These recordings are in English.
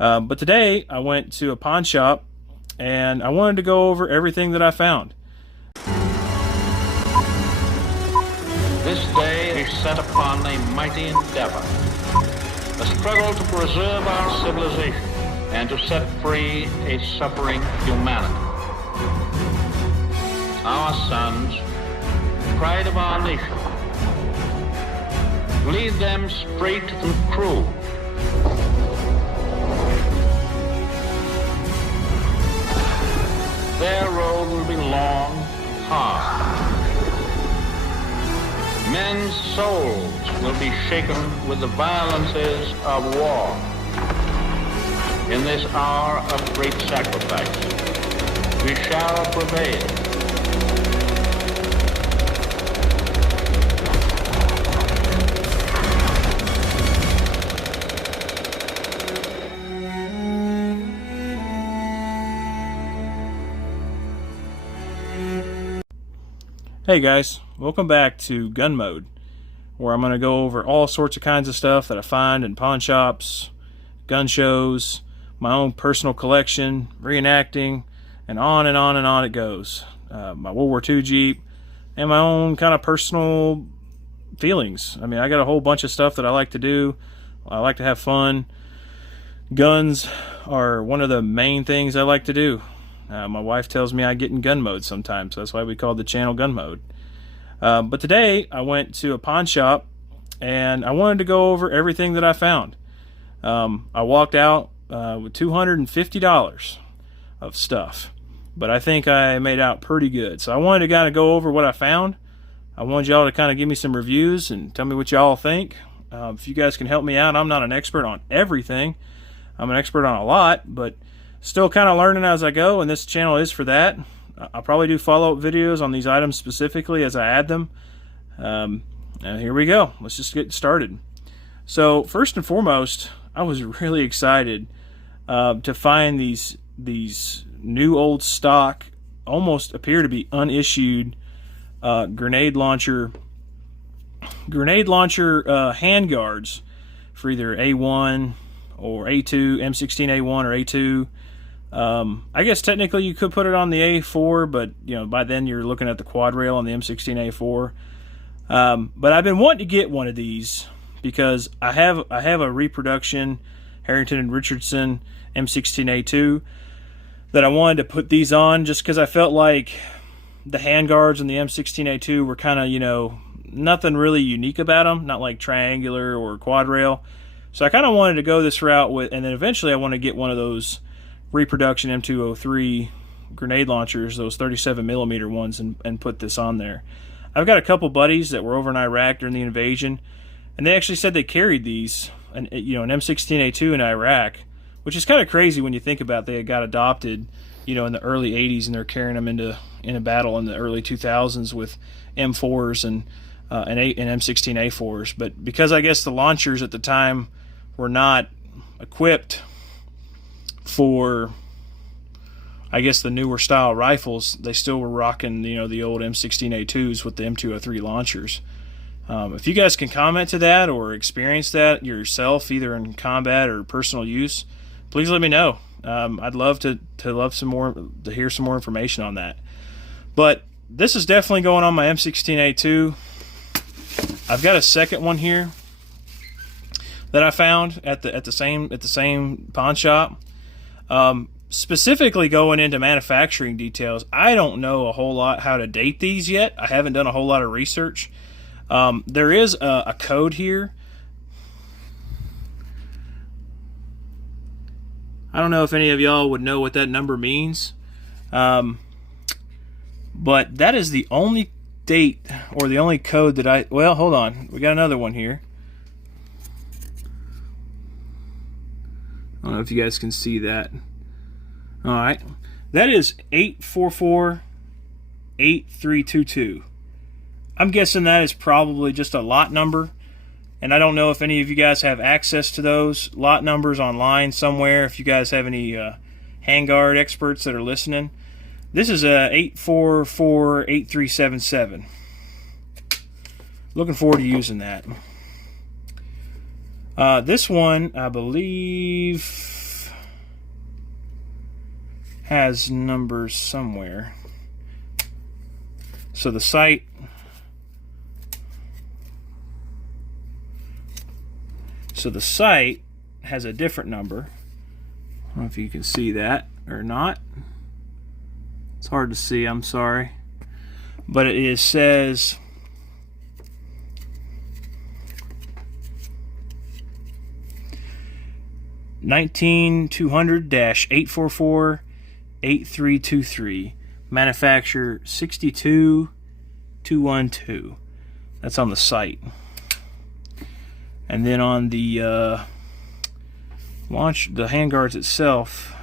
But today I went to a pawn shop and I wanted to go over everything that I found. This day is set upon a mighty endeavor, a struggle to preserve our civilization and to set free a suffering humanity. Our sons, pride of our nation, lead them straight and true. Their road will be long and hard. Men's souls will be shaken with the violences of war. In this hour of great sacrifice, we shall prevail. Hey guys, welcome back to Gun Mode, where I'm going to go over all sorts of kinds of stuff that I find in pawn shops, gun shows, my own personal collection, reenacting, and on and on and on it goes. My World War II Jeep, and my own kind of personal feelings. I mean, I got a whole bunch of stuff that I like to do. I like to have fun. Guns are one of the main things I like to do. My wife tells me I get in gun mode sometimes, so that's why we call the channel Gun Mode. But today I went to a pawn shop and I wanted to go over everything that I found. I walked out with $250 of stuff, but I think I made out pretty good. So I wanted to kind of go over what I found. I wanted y'all to kind of give me some reviews and tell me what y'all think. If you guys can help me out, I'm not an expert on everything. I'm an expert on a lot, but still kind of learning as I go, and this channel is for that. I'll probably do follow-up videos on these items specifically as I add them. And here we go. Let's just get started. So first and foremost, I was really excited to find these new old stock, almost appear to be unissued grenade launcher handguards for either A1 or A2, M16A1 or A2. I guess technically you could put it on the A4, but you know, by then you're looking at the quad rail on the M16A4. But I've been wanting to get one of these because I have a reproduction Harrington and Richardson M16A2 that I wanted to put these on just because I felt like the handguards and the M16A2 were kind of, you know, nothing really unique about them, not like triangular or quad rail. So I kind of wanted to go this route with, and then eventually I want to get one of those reproduction M203 grenade launchers, those 37mm ones, and put this on there. I've got a couple buddies that were over in Iraq during the invasion, and they actually said they carried these, an M16A2 in Iraq, which is kind of crazy when you think about they had got adopted, you know, in the early 80s, and they're carrying them into a battle in the early 2000s with M4s and M16A4s. But because I guess the launchers at the time were not equipped for, I guess, the newer style rifles, they still were rocking, you know, the old M16A2s with the M203 launchers. If you guys can comment to that or experience that yourself, either in combat or personal use, please let me know. I'd love to hear some more information on that. But this is definitely going on my M16A2. I've got a second one here that I found at the same pawn shop. Specifically going into manufacturing details, I don't know a whole lot how to date these yet. I haven't done a whole lot of research. There is a code here. I don't know if any of y'all would know what that number means, but that is the only date or the only code that well, hold on, we got another one here. I don't know if you guys can see that. Alright, that is 8448322. I'm guessing that is probably just a lot number, and I don't know if any of you guys have access to those lot numbers online somewhere. If you guys have any handguard experts that are listening, this is a 8448377. Looking forward to using that. This one, I believe, has numbers somewhere. So the sight, has a different number. I don't know if you can see that or not. It's hard to see, I'm sorry. But it says (19200-844-8323), manufacturer 62212. That's on the site. And then on the launch, the handguards itself,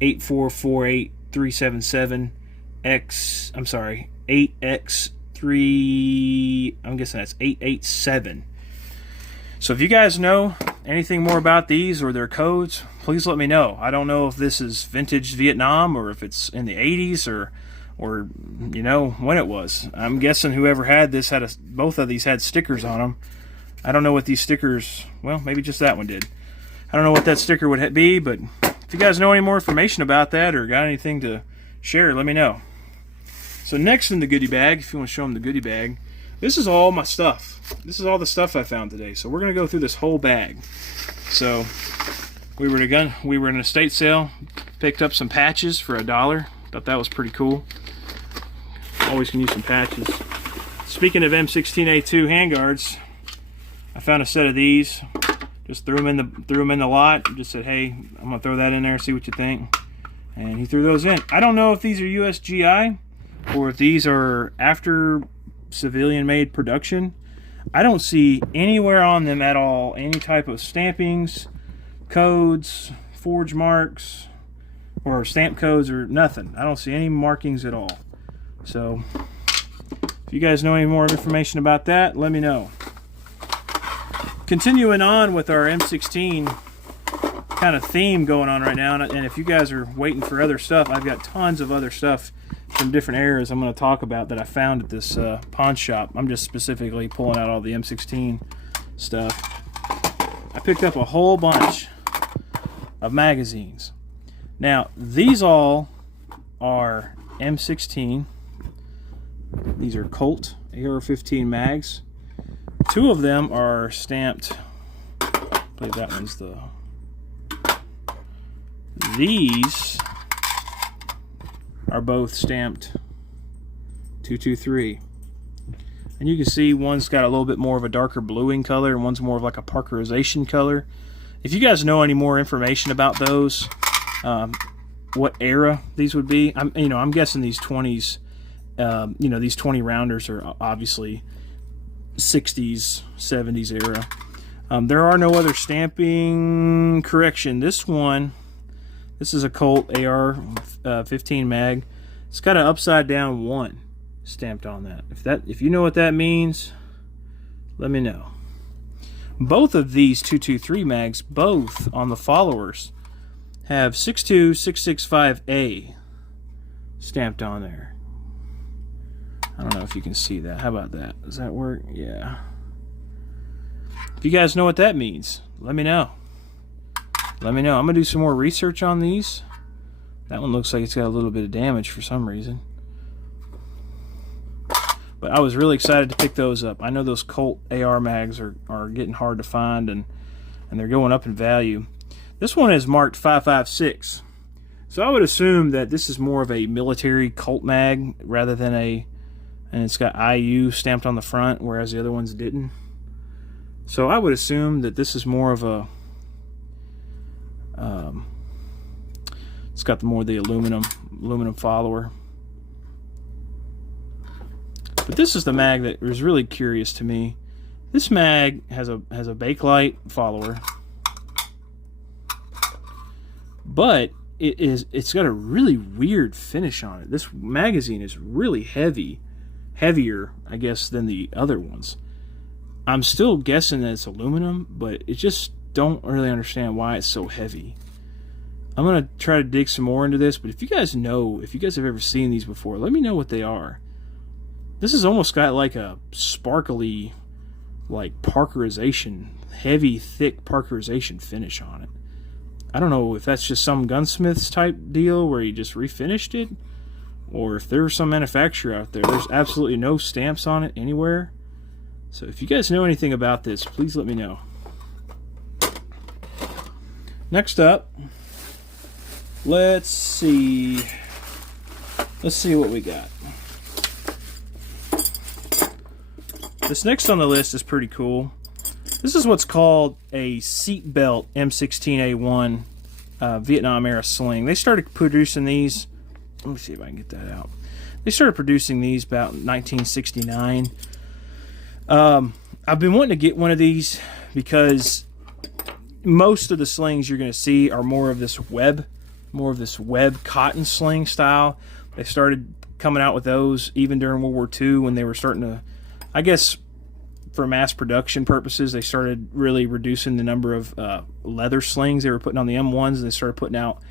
8448377X. I'm sorry, 8X3. I'm guessing that's 887. So if you guys know anything more about these or their codes, please let me know. I don't know if this is vintage Vietnam or if it's in the 80s or you know when it was. I'm guessing whoever had this had both of these had stickers on them. I don't know what these stickers, well, maybe just that one did. I don't know what that sticker would be, but if you guys know any more information about that or got anything to share, let me know. So next in the goodie bag, if you want to show them the goodie bag, this is all my stuff. This is all the stuff I found today. So we're going to go through this whole bag. So we were in an estate sale, picked up some patches for $1. Thought that was pretty cool. Always can use some patches. Speaking of M16A2 handguards, I found a set of these. Just threw them in the lot. Just said, hey, I'm gonna throw that in there, see what you think. And he threw those in. I don't know if these are USGI or if these are after civilian-made production. I don't see anywhere on them at all any type of stampings, codes, forge marks, or stamp codes or nothing. I don't see any markings at all. So if you guys know any more information about that, let me know. Continuing on with our M16 kind of theme going on right now, and if you guys are waiting for other stuff, I've got tons of other stuff from different areas I'm going to talk about that I found at this pawn shop. I'm just specifically pulling out all the M16 stuff. I picked up a whole bunch of magazines. Now, these all are M16. These are Colt AR-15 mags. Two of them are stamped. I believe that one's the... These are both stamped 223. And you can see one's got a little bit more of a darker bluing color and one's more of like a parkerization color. If you guys know any more information about those, what era these would be, I'm guessing these 20s, these 20 rounders are obviously 60s, 70s era. There are no other stamping. Correction, this is a Colt AR-15 mag. It's got an upside down 1 stamped on that. If you know what that means, let me know. Both of these 223 mags, both on the followers, have 62665A stamped on there. I don't know if you can see that. How about that? Does that work? Yeah. If you guys know what that means, let me know. Let me know. I'm going to do some more research on these. That one looks like it's got a little bit of damage for some reason. But I was really excited to pick those up. I know those Colt AR mags are getting hard to find, and they're going up in value. This one is marked 5.56. So I would assume that this is more of a military Colt mag rather than and it's got IU stamped on the front, whereas the other ones didn't. So I would assume that this is more of a it's got the aluminum follower. But this is the mag that was really curious to me. This mag has a bakelite follower, but it's got a really weird finish on it. This magazine is really heavier, I guess, than the other ones. I'm still guessing that it's aluminum, but it just don't really understand why it's so heavy. I'm gonna try to dig some more into this, but if you guys have ever seen these before, let me know what they are. This has almost got like a sparkly, like parkerization, heavy, thick parkerization finish on it. I don't know if that's just some gunsmith's type deal where he just refinished it, or if there's some manufacturer out there. There's absolutely no stamps on it anywhere. So if you guys know anything about this, please let me know. Next up, let's see what we got. This next on the list is pretty cool. This is what's called a seatbelt M16A1 Vietnam era sling. They started producing these. Let me see if I can get that out. They started producing these about 1969. I've been wanting to get one of these because most of the slings you're going to see are more of this web cotton sling style. They started coming out with those even during World War II when they were starting to, I guess, for mass production purposes, they started really reducing the number of leather slings they were putting on the M1s, and they started putting out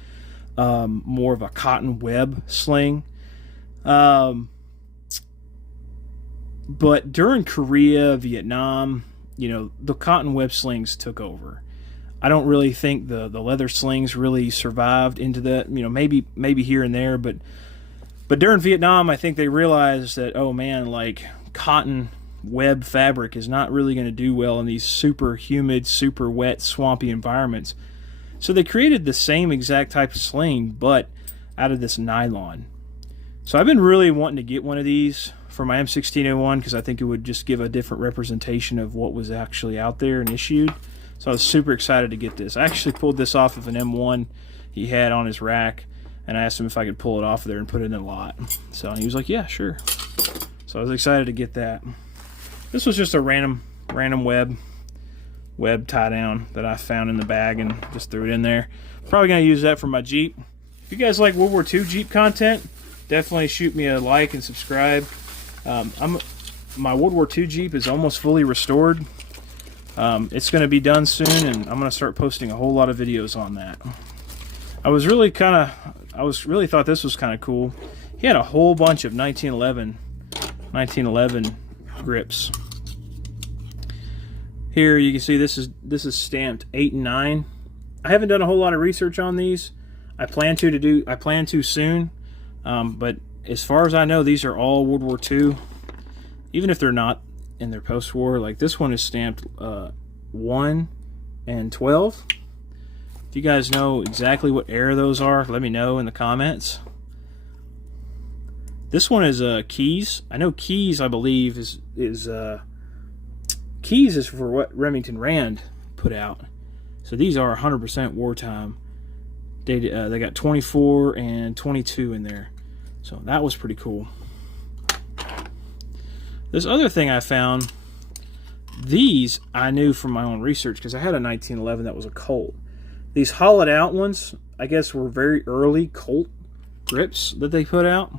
more of a cotton web sling. But during Korea, Vietnam, the cotton web slings took over. I don't really think the leather slings really survived into that. Maybe here and there, but during Vietnam, I think they realized that, oh man, like cotton web fabric is not really going to do well in these super humid, super wet, swampy environments. So they created the same exact type of sling, but out of this nylon. So I've been really wanting to get one of these for my M16A1 because I think it would just give a different representation of what was actually out there and issued. So I was super excited to get this. I actually pulled this off of an M1 he had on his rack, and I asked him if I could pull it off of there and put it in a lot. So he was like, yeah, sure. So I was excited to get that. This was just a random web tie down that I found in the bag and just threw it in there. Probably going to use that for my Jeep. If you guys like World War II Jeep content, definitely shoot me a like and subscribe. My World War II Jeep is almost fully restored. It's going to be done soon, and I'm going to start posting a whole lot of videos on that. I really thought this was kind of cool. He had a whole bunch of 1911 grips. Here you can see this is stamped 8 and 9. I haven't done a whole lot of research on these. I plan to soon. But as far as I know, these are all World War II. Even if they're not in their post-war, like this one is stamped 1 and 12. If you guys know exactly what era those are, let me know in the comments. This one is Keys. I know Keys, I believe, is Keys is for what Remington Rand put out. So these are 100% wartime. They got 24 and 22 in there. So that was pretty cool. This other thing I found, these I knew from my own research because I had a 1911 that was a Colt. These hollowed out ones, I guess, were very early Colt grips that they put out.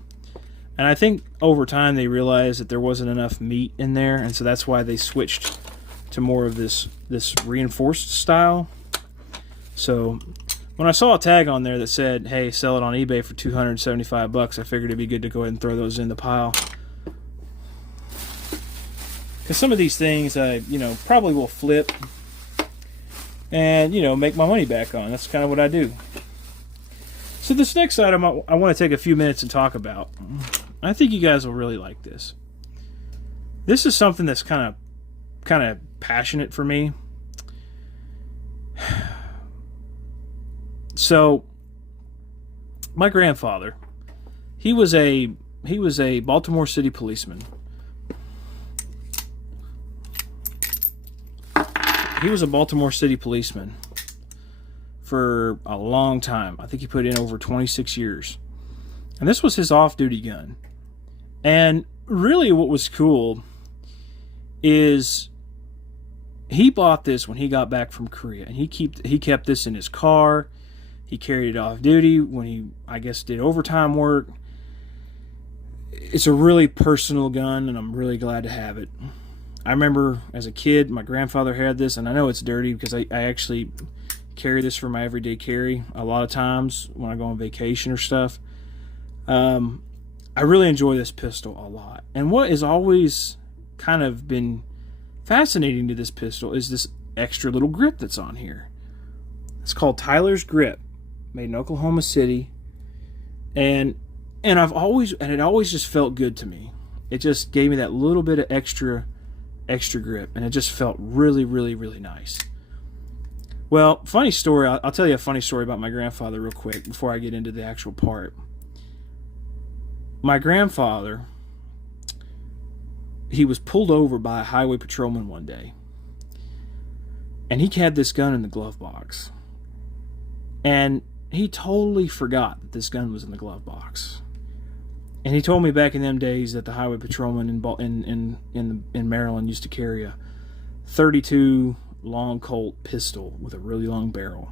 And I think over time they realized that there wasn't enough meat in there, and so that's why they switched to more of this reinforced style. So when I saw a tag on there that said, hey, sell it on eBay for $275, I figured it'd be good to go ahead and throw those in the pile. Because some of these things I, probably will flip and, make my money back on. That's kind of what I do. So this next item I want to take a few minutes and talk about. I think you guys will really like this. This is something that's kind of passionate for me. So my grandfather, he was a Baltimore City policeman. He was a Baltimore City policeman for a long time. I think he put in over 26 years. And this was his off-duty gun. And really what was cool is he bought this when he got back from Korea. And he kept this in his car. He carried it off duty when he, I guess, did overtime work. It's a really personal gun, and I'm really glad to have it. I remember as a kid, my grandfather had this, and I know it's dirty because I actually carry this for my everyday carry a lot of times when I go on vacation or stuff. I really enjoy this pistol a lot. And what has always kind of been fascinating to this pistol is this extra little grip that's on here. It's called Tyler's Grip, made in Oklahoma City, and it always just felt good to me. It just gave me that little bit of extra grip, and it just felt really, really, really nice. Well, funny story. I'll tell you a funny story about my grandfather real quick before I get into the actual part. My grandfather, he was pulled over by a highway patrolman one day, and he had this gun in the glove box, and he totally forgot that this gun was in the glove box. And he told me back in them days that the highway patrolman in Maryland used to carry a 32 long Colt pistol with a really long barrel,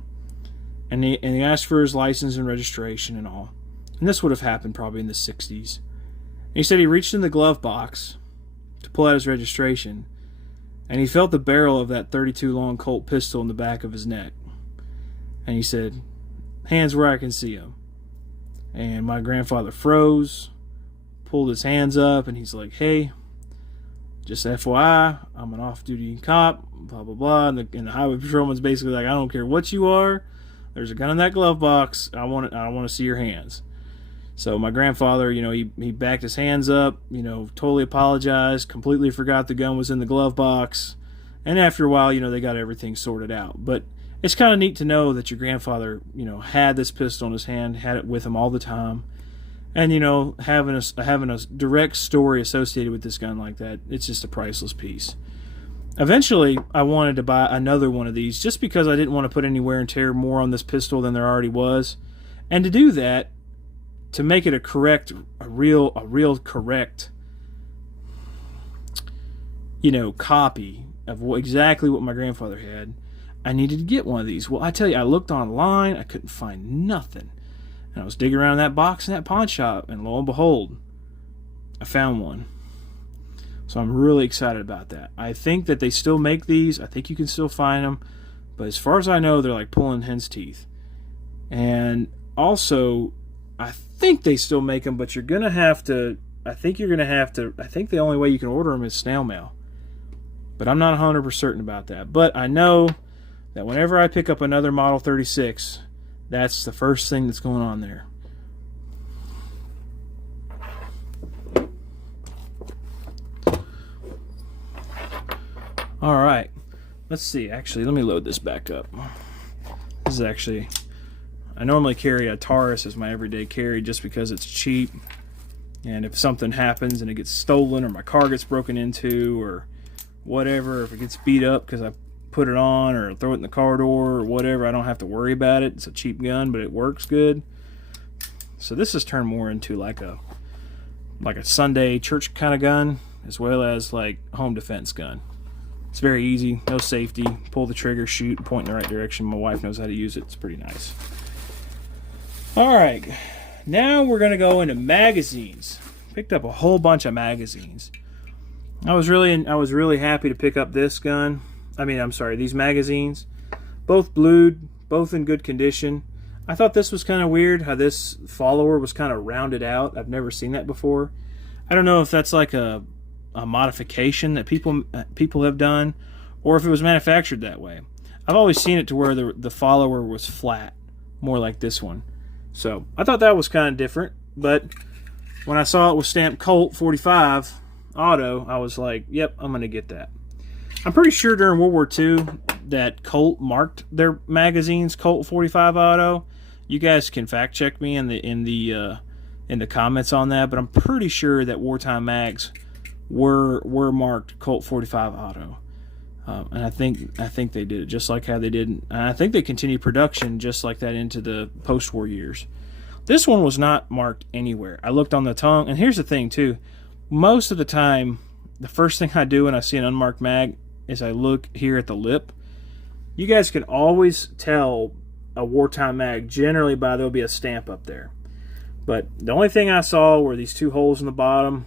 and he asked for his license and registration and all. And this would have happened probably in the 60s. And he said he reached in the glove box to pull out his registration, and he felt the barrel of that 32 long Colt pistol in the back of his neck. And he said, "Hands where I can see them." And my grandfather froze, pulled his hands up, and he's like, "Hey, just FYI, I'm an off-duty cop, blah, blah, blah." And the highway patrolman's basically like, "I don't care what you are. There's a gun in that glove box. I want to see your hands." So my grandfather, he backed his hands up, totally apologized, completely forgot the gun was in the glove box. And after a while, they got everything sorted out. But it's kind of neat to know that your grandfather, had this pistol in his hand, had it with him all the time. And, having a direct story associated with this gun like that, it's just a priceless piece. Eventually, I wanted to buy another one of these just because I didn't want to put any wear and tear more on this pistol than there already was. And to do that, to make it a real correct, copy of exactly what my grandfather had, I needed to get one of these. Well, I tell you, I looked online, I couldn't find nothing. And I was digging around that box in that pawn shop, and lo and behold, I found one. So I'm really excited about that. I think that they still make these. I think you can still find them. But as far as I know, they're like pulling hen's teeth. And also, I think they still make them, but I think the only way you can order them is snail mail. But I'm not 100% certain about that. But I know that whenever I pick up another Model 36, that's the first thing that's going on there. All right. Let's see. Actually, let me load this back up. This is actually... I normally carry a Taurus as my everyday carry just because it's cheap. And if something happens and it gets stolen or my car gets broken into or whatever, if it gets beat up because I put it on or throw it in the car door or whatever, I don't have to worry about it. It's a cheap gun, but it works good. So this has turned more into like a Sunday church kind of gun, as well as like home defense gun. It's very easy, no safety. Pull the trigger, shoot, point in the right direction. My wife knows how to use it. It's pretty nice. All right, now we're gonna go into magazines. Picked up a whole bunch of magazines. I was really happy to pick up this gun. These magazines. Both blued, both in good condition. I thought this was kind of weird how this follower was kind of rounded out. I've never seen that before. I don't know if that's like a modification that people have done, or if it was manufactured that way. I've always seen it to where the follower was flat, more like this one. So I thought that was kind of different, but when I saw it was stamped Colt 45 Auto, I was like, yep, I'm going to get that. I'm pretty sure during World War II that Colt marked their magazines Colt 45 Auto. You guys can fact check me in the comments on that, but I'm pretty sure that wartime mags were marked Colt 45 Auto. And I think they did it just like how they did. And I think they continued production just like that into the post-war years. This one was not marked anywhere. I looked on the tongue, and here's the thing too. Most of the time, the first thing I do when I see an unmarked mag is I look here at the lip. You guys can always tell a wartime mag generally by there'll be a stamp up there. But the only thing I saw were these two holes in the bottom.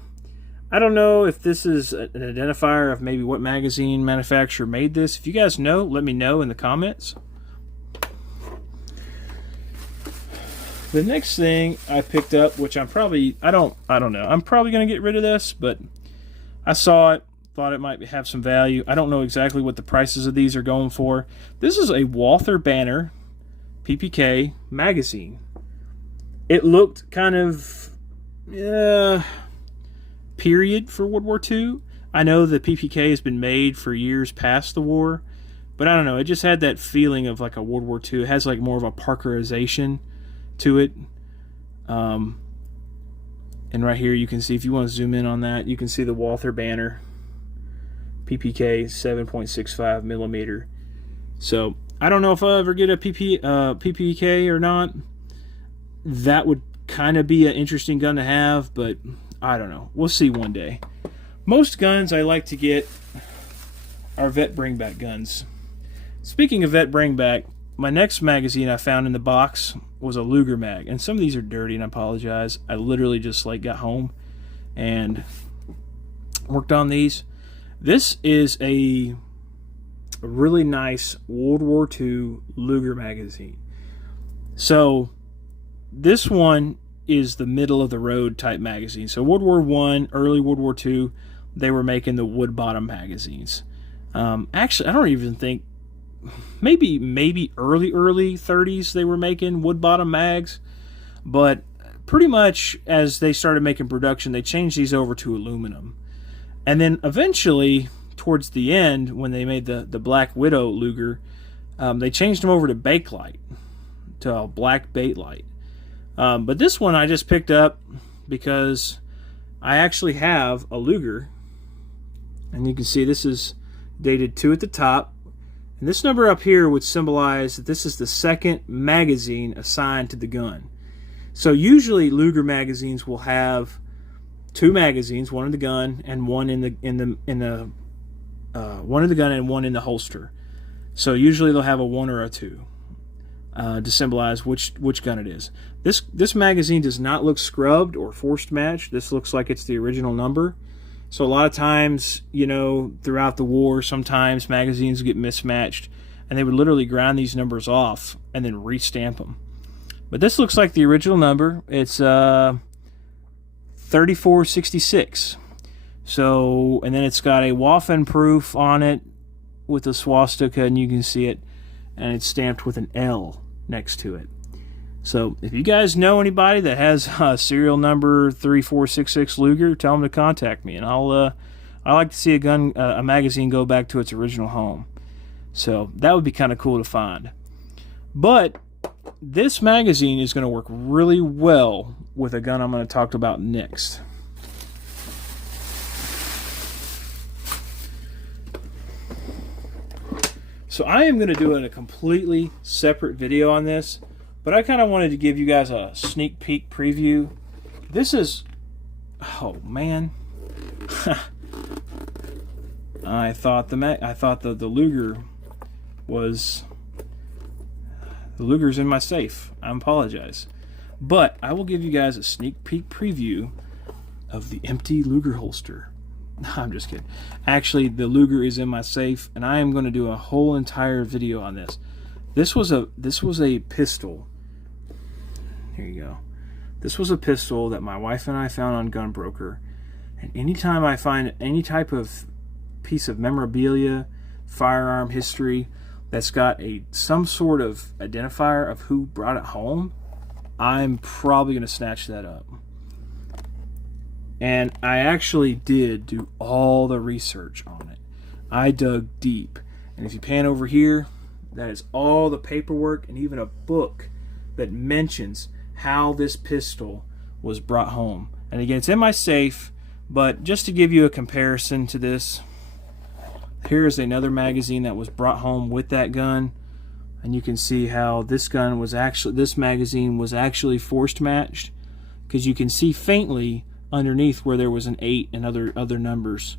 I don't know if this is an identifier of maybe what magazine manufacturer made this. If you guys know, let me know in the comments. The next thing I picked up, which I don't know. I'm probably going to get rid of this, but I saw it, thought it might have some value. I don't know exactly what the prices of these are going for. This is a Walther banner PPK magazine. It looked kind of period for World War II. I know the PPK has been made for years past the war, but I don't know. It just had that feeling of like a World War II. It has like more of a Parkerization to it. And right here you can see, if you want to zoom in on that, you can see the Walther banner. PPK 7.65 millimeter. So I don't know if I'll ever get a PPK or not. That would kind of be an interesting gun to have, but I don't know. We'll see one day. Most guns I like to get are vet bringback guns. Speaking of vet bringback, my next magazine I found in the box was a Luger mag, and some of these are dirty, and I apologize. I literally just like got home and worked on these. This is a really nice World War II Luger magazine. So this one is the middle of the road type magazine. So World War I, early World War II, they were making the wood bottom magazines. Actually, I don't even think, maybe early 30s they were making wood bottom mags, but pretty much as they started making production, they changed these over to aluminum. And then eventually, towards the end, when they made the Black Widow Luger, they changed them over to Bakelite, to a black Bakelite. But this one I just picked up because I actually have a Luger, and you can see this is dated 2 at the top, and this number up here would symbolize that this is the second magazine assigned to the gun. So usually Luger magazines will have 2 magazines, one in the gun and one in the one in the gun and one in the holster. So usually they'll have a 1 or a 2 to symbolize which gun it is. This magazine does not look scrubbed or forced matched. This looks like it's the original number. So a lot of times, you know, throughout the war, sometimes magazines get mismatched, and they would literally grind these numbers off and then restamp them. But this looks like the original number. It's 3466. So, and then it's got a Waffen proof on it with a swastika, and you can see it, and it's stamped with an L next to it. So if you guys know anybody that has serial number 3466 Luger, tell them to contact me, and I like to see a magazine go back to its original home. So that would be kind of cool to find. But this magazine is going to work really well with a gun I'm going to talk about next. So I am going to do a completely separate video on this, but I kind of wanted to give you guys a sneak peek preview. This is, oh man, I thought the Luger was, the Luger's in my safe. I apologize, but I will give you guys a sneak peek preview of the empty Luger holster. I'm just kidding. Actually, the Luger is in my safe, and I am going to do a whole entire video on this. This was a pistol. Here you go. This was a pistol that my wife and I found on Gunbroker. And anytime I find any type of piece of memorabilia, firearm history that's got some sort of identifier of who brought it home, I'm probably going to snatch that up. And I actually did do all the research on it. I dug deep. And if you pan over here, that is all the paperwork and even a book that mentions how this pistol was brought home. And again, it's in my safe, but just to give you a comparison to this, here is another magazine that was brought home with that gun. And you can see how this magazine was actually forced matched, because you can see faintly underneath where there was an 8 and other numbers,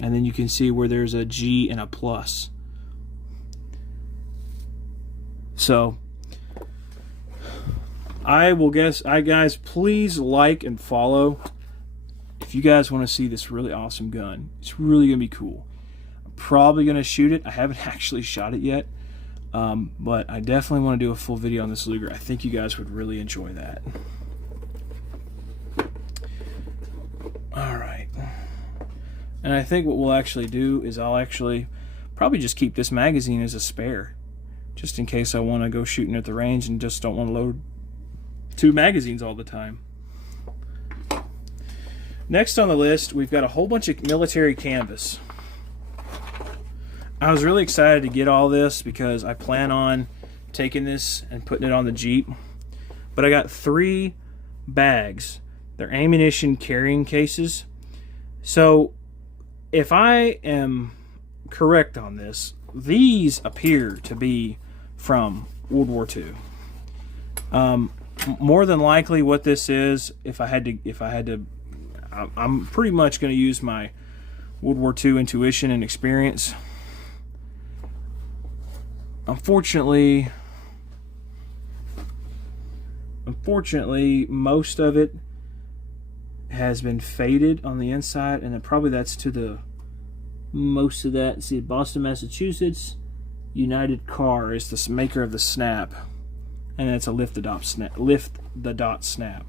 and then you can see where there's a G and a plus. So guys, please like and follow if you guys want to see this really awesome gun. It's really gonna be cool. I'm probably gonna shoot it. I haven't actually shot it yet, but I definitely want to do a full video on this Luger. I think you guys would really enjoy that. Alright, and I think what we'll actually do is I'll actually probably just keep this magazine as a spare. just in case I want to go shooting at the range and just don't want to load 2 magazines all the time. Next on the list, we've got a whole bunch of military canvas. I was really excited to get all this because I plan on taking this and putting it on the Jeep. But I got 3 bags. They're ammunition carrying cases. So if I am correct on this, these appear to be from World War II. More than likely what this is, if I had to, I'm pretty much going to use my World War II intuition and experience. Unfortunately, most of it has been faded on the inside, and then probably that's to the most of that. See, Boston, Massachusetts, United Car is the maker of the snap, and it's a lift the dot snap.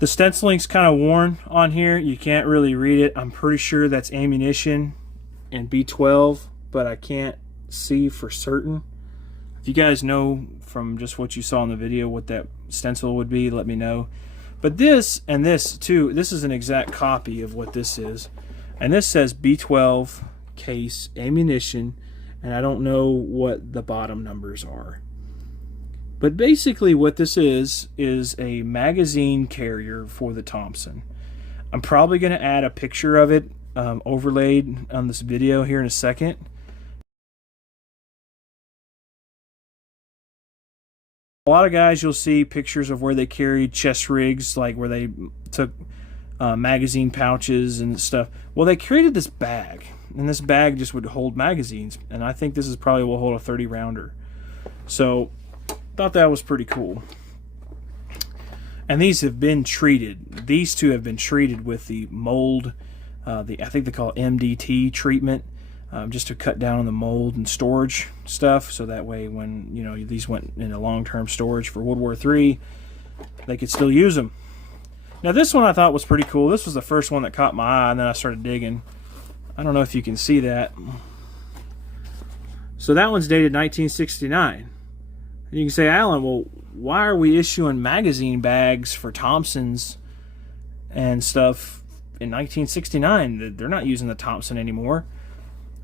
The stenciling's kind of worn on here. You can't really read it. I'm pretty sure that's ammunition and B12, but I can't see for certain. If you guys know from just what you saw in the video what that stencil would be, let me know. But this and this too, this is an exact copy of what this is. And this says B12 case ammunition, and I don't know what the bottom numbers are. But basically what this is a magazine carrier for the Thompson. I'm probably going to add a picture of it overlaid on this video here in a second. A lot of guys, you'll see pictures of where they carried chest rigs, like where they took magazine pouches and stuff. Well, they created this bag, and this bag just would hold magazines, and I think this is probably will hold a 30 rounder. So thought that was pretty cool. And these have been treated. These 2 have been treated with the mold, I think they call it MDT treatment, just to cut down on the mold and storage stuff. So that way, when these went into long-term storage for World War III, they could still use them. Now this one I thought was pretty cool. This was the first one that caught my eye, and then I started digging. I don't know if you can see that. So that one's dated 1969. And you can say, Alan, well, why are we issuing magazine bags for Thompsons and stuff in 1969? They're not using the Thompson anymore.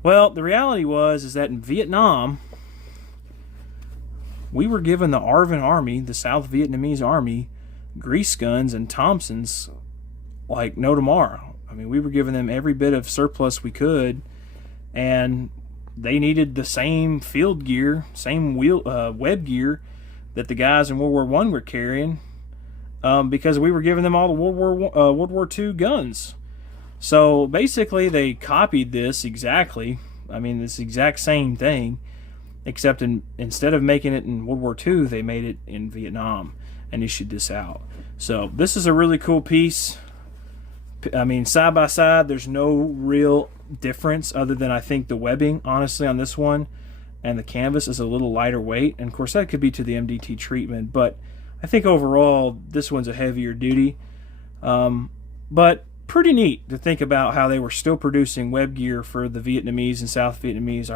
Well, the reality is that in Vietnam, we were given the ARVN Army, the South Vietnamese Army, grease guns and Thompsons like no tomorrow. I mean, we were giving them every bit of surplus we could, and they needed the same field gear, same web gear that the guys in World War I were carrying, because we were giving them all the World War II guns. So basically, they copied this exactly. I mean, this exact same thing, except instead of making it in World War II, they made it in Vietnam and issued this out. So this is a really cool piece. I mean, side by side, there's no real difference other than I think the webbing, honestly, on this one and the canvas is a little lighter weight. And of course, that could be to the MDT treatment, but I think overall, this one's a heavier duty. But pretty neat to think about how they were still producing web gear for the Vietnamese and South Vietnamese,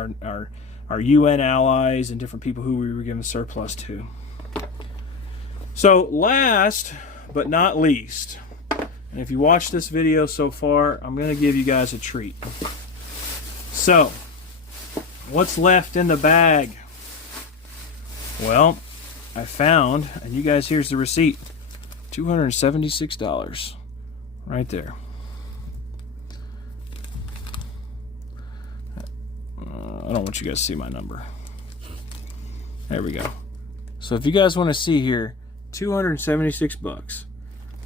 our UN allies and different people who we were giving surplus to. So last but not least, and if you watch this video so far, I'm going to give you guys a treat. So, what's left in the bag? Well, I found, and you guys, here's the receipt, $276 right there. I don't want you guys to see my number. There we go. So if you guys want to see here, 276 bucks.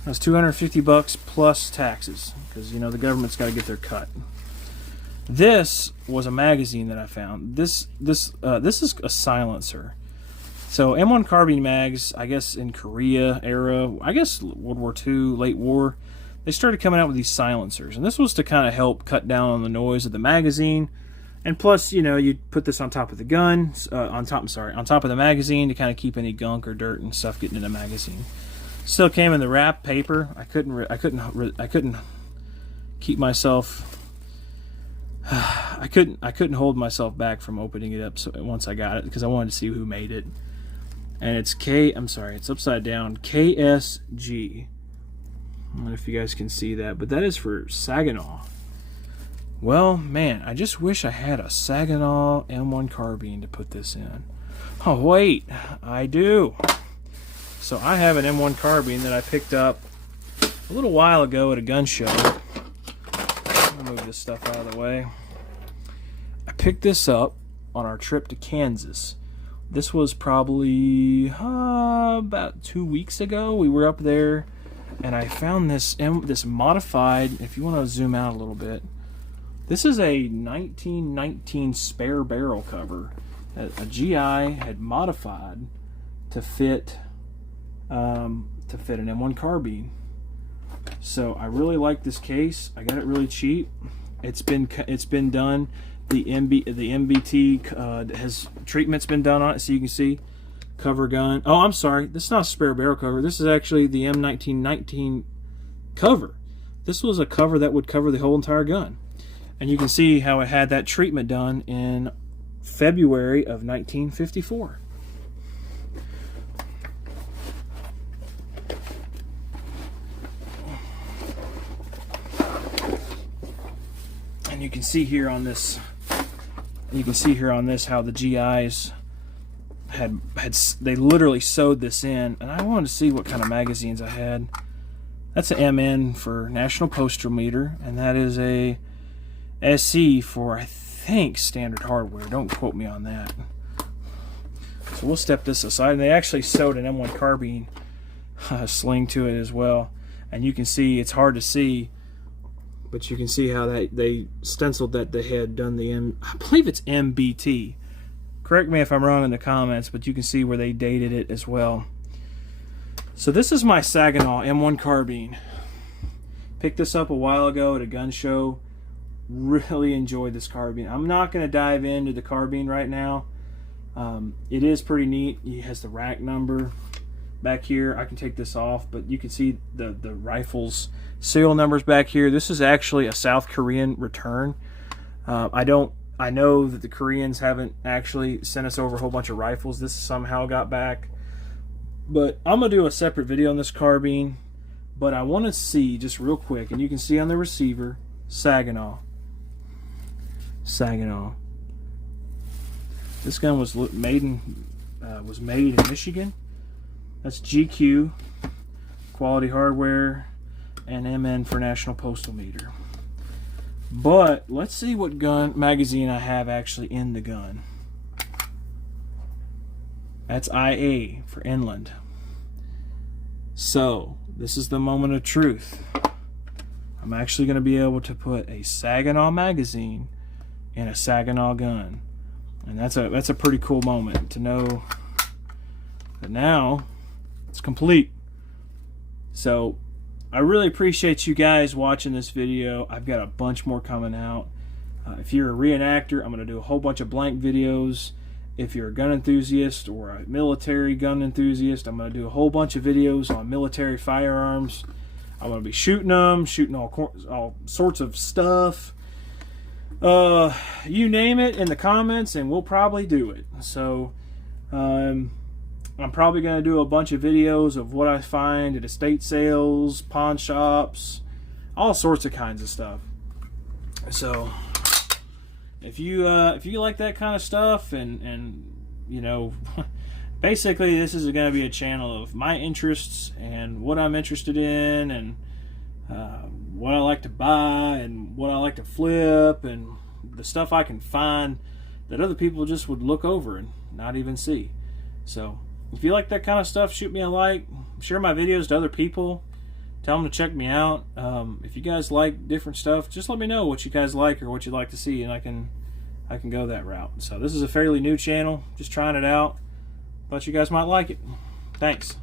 That's 250 bucks plus taxes, because the government's got to get their cut. This was a magazine that I found. This is a silencer. So M1 carbine mags, I guess in Korea era, I guess World War II, late war, they started coming out with these silencers, and this was to kind of help cut down on the noise of the magazine. And plus, you'd put this on top of the gun, on top of the magazine to kind of keep any gunk or dirt and stuff getting in the magazine. Still came in the wrap paper. I couldn't keep myself I couldn't hold myself back from opening it up once I got it, because I wanted to see who made it. And it's it's upside down, KSG. I don't know if you guys can see that, but that is for Saginaw. Well, man, I just wish I had a Saginaw M1 carbine to put this in. Oh, wait, I do. So I have an M1 carbine that I picked up a little while ago at a gun show. I'll move this stuff out of the way. I picked this up on our trip to Kansas. This was probably about 2 weeks ago. We were up there, and I found this modified, if you want to zoom out a little bit, this is a 1919 spare barrel cover that a GI had modified to fit an M1 carbine. So I really like this case. I got it really cheap. It's been done. The MBT treatment's been done on it, so you can see cover gun. Oh, I'm sorry. This is not a spare barrel cover. This is actually the M1919 cover. This was a cover that would cover the whole entire gun. And you can see how it had that treatment done in February of 1954. And you can see here on this how the GIs they literally sewed this in. And I wanted to see what kind of magazines I had. That's an MN for National Postal Meter, and that is a SE for, I think, standard hardware. Don't quote me on that. So we'll step this aside. And they actually sewed an M1 carbine sling to it as well. And you can see, it's hard to see, but you can see how they stenciled that they had done I believe it's MBT. Correct me if I'm wrong in the comments, but you can see where they dated it as well. So this is my Saginaw M1 carbine. Picked this up a while ago at a gun show. Really enjoyed this carbine. I'm not going to dive into the carbine right now. It is pretty neat. It has the rack number back here. I can take this off, but you can see the rifles serial numbers back here. This is actually a South Korean return. I know that the Koreans haven't actually sent us over a whole bunch of rifles. This somehow got back. But I'm going to do a separate video on this carbine. But I want to see just real quick, and you can see on the receiver, Saginaw. This gun was made in Michigan. That's GQ, quality hardware, and MN for National Postal Meter. But let's see what gun magazine I have actually in the gun. That's IA for inland. So this is the moment of truth. I'm actually going to be able to put a Saginaw magazine in a Saginaw gun, and that's a pretty cool moment to know that now it's complete. So I really appreciate you guys watching this video. I've got a bunch more coming out. If you're a reenactor, I'm going to do a whole bunch of blank videos. If you're a gun enthusiast or a military gun enthusiast, I'm going to do a whole bunch of videos on military firearms. I'm going to be shooting them, shooting all sorts of stuff. You name it in the comments, and we'll probably do it. So I'm probably going to do a bunch of videos of what I find at estate sales, pawn shops, all sorts of kinds of stuff. So if you like that kind of stuff, and you know, basically this is going to be a channel of my interests and what I'm interested in, and what I like to buy and what I like to flip, and the stuff I can find that other people just would look over and not even see. So if you like that kind of stuff, shoot me a like, share my videos to other people, tell them to check me out. If you guys like different stuff, just let me know what you guys like or what you'd like to see, and I can go that route. So this is a fairly new channel, just trying it out. Thought you guys might like it. Thanks.